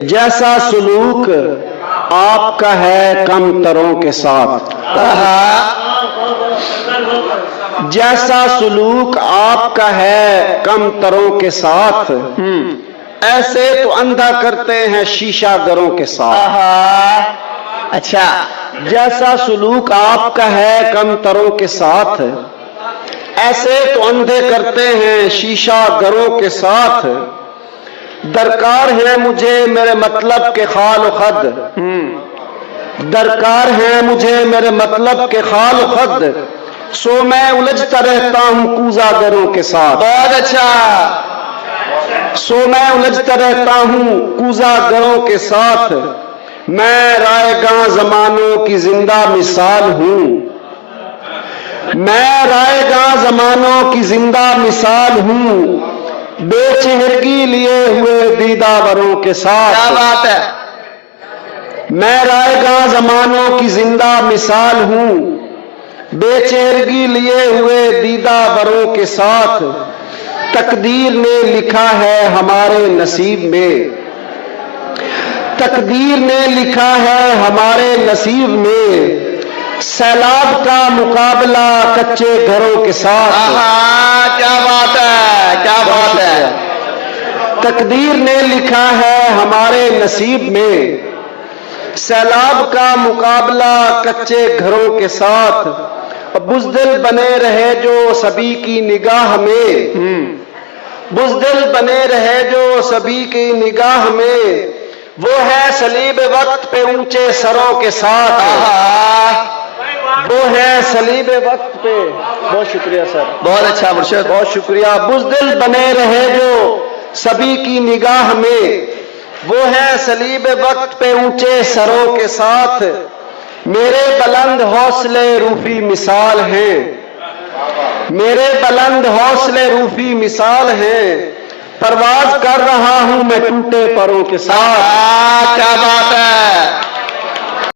جیسا سلوک آپ کا ہے کم تروں کے ساتھ، جیسا سلوک آپ کا ہے کم تروں کے ساتھ، ایسے تو اندھا کرتے ہیں شیشہ گروں کے ساتھ۔ اچھا، جیسا سلوک آپ کا ہے کم تروں کے ساتھ، ایسے تو اندھے کرتے ہیں شیشہ گروں کے ساتھ۔ درکار ہے مجھے میرے مطلب کے خال و خد، درکار ہے مجھے میرے مطلب کے خال و خد، سو میں الجھتا رہتا ہوں کوزہ گروں کے ساتھ۔ بہت اچھا۔ سو میں الجھتا رہتا ہوں کوزہ گروں کے ساتھ، میں رائے گاں زمانوں کی زندہ مثال ہوں، میں رائے گاں زمانوں کی زندہ مثال ہوں، بے چہرگی لیے ہوئے دیدہ وروں کے ساتھ۔ کیا بات ہے۔ میں رائے گاں زمانوں کی زندہ مثال ہوں، بے چہرگی لیے ہوئے دیدہ وروں کے ساتھ، تقدیر نے لکھا ہے ہمارے نصیب میں، تقدیر نے لکھا ہے ہمارے نصیب میں، سیلاب کا مقابلہ کچے گھروں کے ساتھ۔ کیا بات ہے، کیا بات ہے۔ تقدیر نے لکھا ہے ہمارے نصیب میں، سیلاب کا مقابلہ کچے گھروں کے ساتھ، بزدل بنے رہے جو سبھی کی نگاہ میں، بزدل بنے رہے جو سبھی کی نگاہ میں، وہ ہے صلیب وقت پہ اونچے سروں کے ساتھ، وہ ہے صلیب وقت پہ۔ بہت شکریہ سر، بہت اچھا مرشد، بہت شکریہ۔ بزدل بنے رہے جو سبھی کی نگاہ میں، وہ ہے صلیب وقت پہ اونچے سروں کے ساتھ، میرے بلند حوصلے روفی مثال ہیں، میرے بلند حوصلے روفی مثال ہیں، پرواز کر رہا ہوں میں ٹوٹے پروں کے ساتھ۔ کیا بات ہے۔